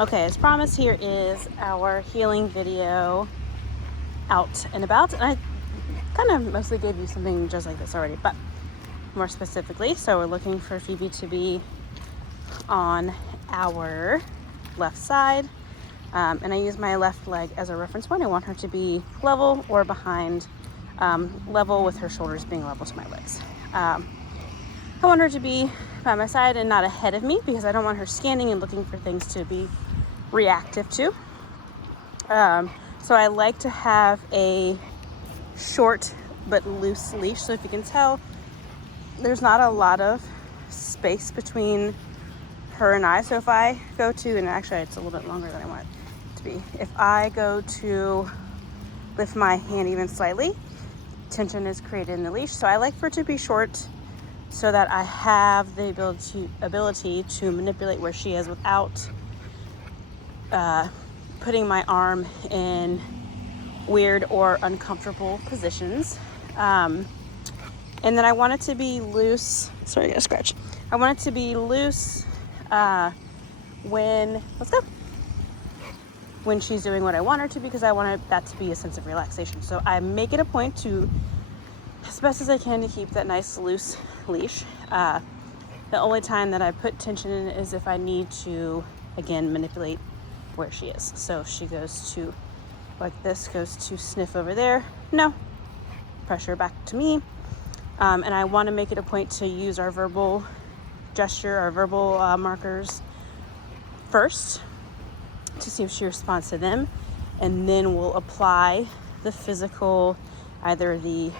Okay, as promised, here is our healing video out and about. And I kind of mostly gave you something just like this already, but more specifically, so we're looking for Phoebe to be on our left side. And I use my left leg as a reference point. I want her to be level or behind, level with her shoulders being level to my legs. I want her to be by my side and not ahead of me because I don't want her scanning and looking for things to be reactive to. So I like to have a short but loose leash. So if you can tell, there's not a lot of space between her and I. So if I go to, and actually it's a little bit longer than I want it to be. If I go to lift my hand even slightly, tension is created in the leash. So I like for it to be short so that I have the ability to manipulate where she is without putting my arm in weird or uncomfortable positions. And then I want it to be loose. Sorry, I got a scratch. I want it to be loose when she's doing what I want her to, because I want that to be a sense of relaxation. So I make it a point to, as best as I can, to keep that nice loose leash. The only time that I put tension in it is if I need to, again, manipulate where she is. So if she goes to, like this, goes to sniff over there, no, pressure back to me. And I want to make it a point to use our verbal gesture, our verbal markers first to see if she responds to them, and then we'll apply the physical, either the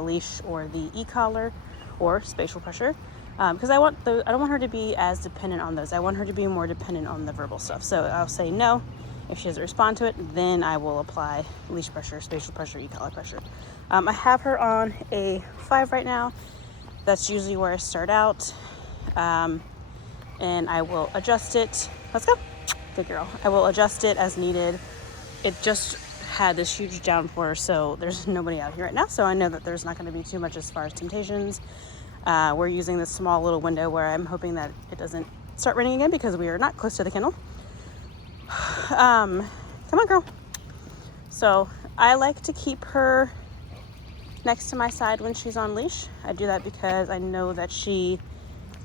leash or the e-collar or spatial pressure, because I don't want her to be as dependent on those. I want her to be more dependent on the verbal stuff. So I'll say no. If she doesn't respond to it, then I will apply leash pressure, spatial pressure, e-collar pressure. I have her on a 5 right now. That's usually where I start out. And I will adjust it. Let's go. Good girl. I will adjust it as needed. It just had this huge downpour, so there's nobody out here right now. So I know that there's not going to be too much as far as temptations. We're using this small little window where I'm hoping that it doesn't start raining again because we are not close to the kennel. Come on, girl. So I like to keep her next to my side when she's on leash. I do that because I know that she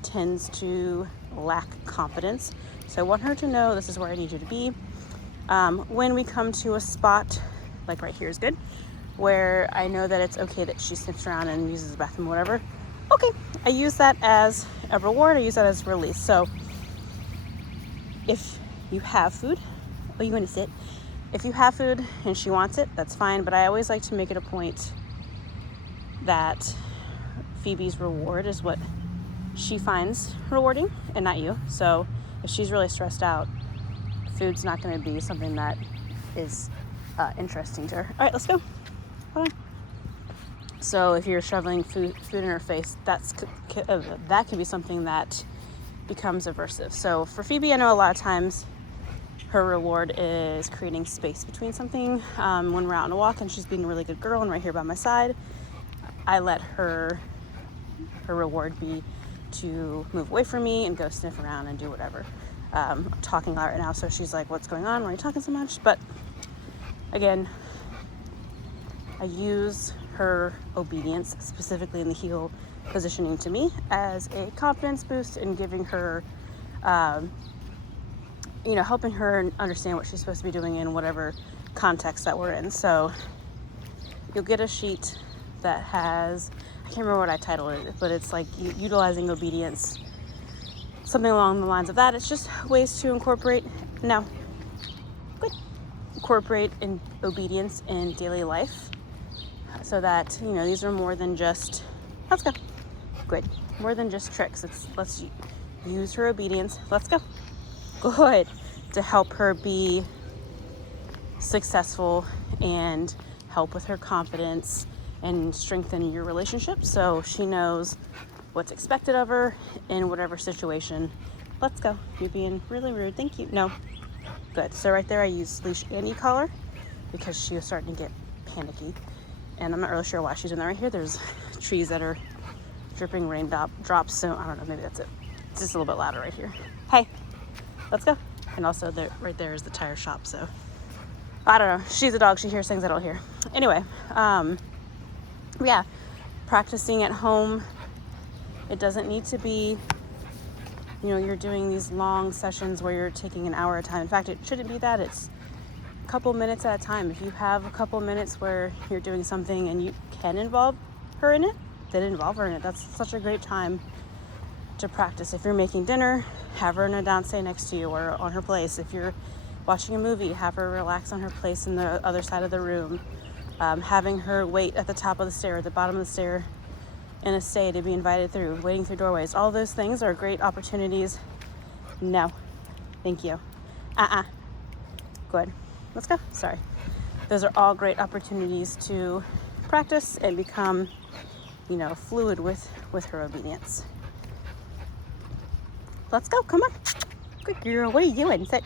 tends to lack confidence. So I want her to know this is where I need you to be. When we come to a spot, like right here is good, where I know that it's okay that she sniffs around and uses the bathroom or whatever. Okay, I use that as a reward. I use that as release. So if you have food, oh, you want to sit? If you have food and she wants it, that's fine. But I always like to make it a point that Phoebe's reward is what she finds rewarding and not you. So if she's really stressed out, food's not going to be something that is interesting to her. All right, let's go. Hold on. So if you're shoveling food in her face, that can be something that becomes aversive. So for Phoebe, I know a lot of times her reward is creating space between something. When we're out on a walk and she's being a really good girl and right here by my side, I let her reward be to move away from me and go sniff around and do whatever. I'm talking a lot right now, so she's like, what's going on? Why are you talking so much? But again, I use her obedience, specifically in the heel positioning to me, as a confidence boost and giving her, helping her understand what she's supposed to be doing in whatever context that we're in. So you'll get a sheet that has, I can't remember what I titled it, but it's like utilizing obedience, something along the lines of that. It's just ways to incorporate in obedience in daily life, so that these are more than just, let's go, good, more than just tricks. Let's use her obedience, let's go, good, to help her be successful and help with her confidence and strengthen your relationship, so she knows what's expected of her in whatever situation. Let's go. You're being really rude. Thank you. No. Good. So right there I use leash and e-collar because she was starting to get panicky. And I'm not really sure why she's doing that right here. There's trees that are dripping raindrops, so I don't know, maybe that's it. It's just a little bit louder right here. Hey, let's go. And also right there is the tire shop. So I don't know. She's a dog. She hears things I don't hear. Anyway, yeah, practicing at home. It doesn't need to be, you're doing these long sessions where you're taking an hour at a time. In fact, it shouldn't be that. It's a couple minutes at a time. If you have a couple minutes where you're doing something and you can involve her in it, then involve her in it. That's such a great time to practice. If you're making dinner, have her in a dance next to you or on her place. If you're watching a movie, have her relax on her place in the other side of the room. Having her wait at the top of the stair, at the bottom of the stair, in a stay to be invited through, waiting through doorways. All those things are great opportunities. No, thank you. Good. Let's go. Sorry. Those are all great opportunities to practice and become, fluid with her obedience. Let's go. Come on. Good girl. What are you doing? Sit.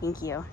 Thank you.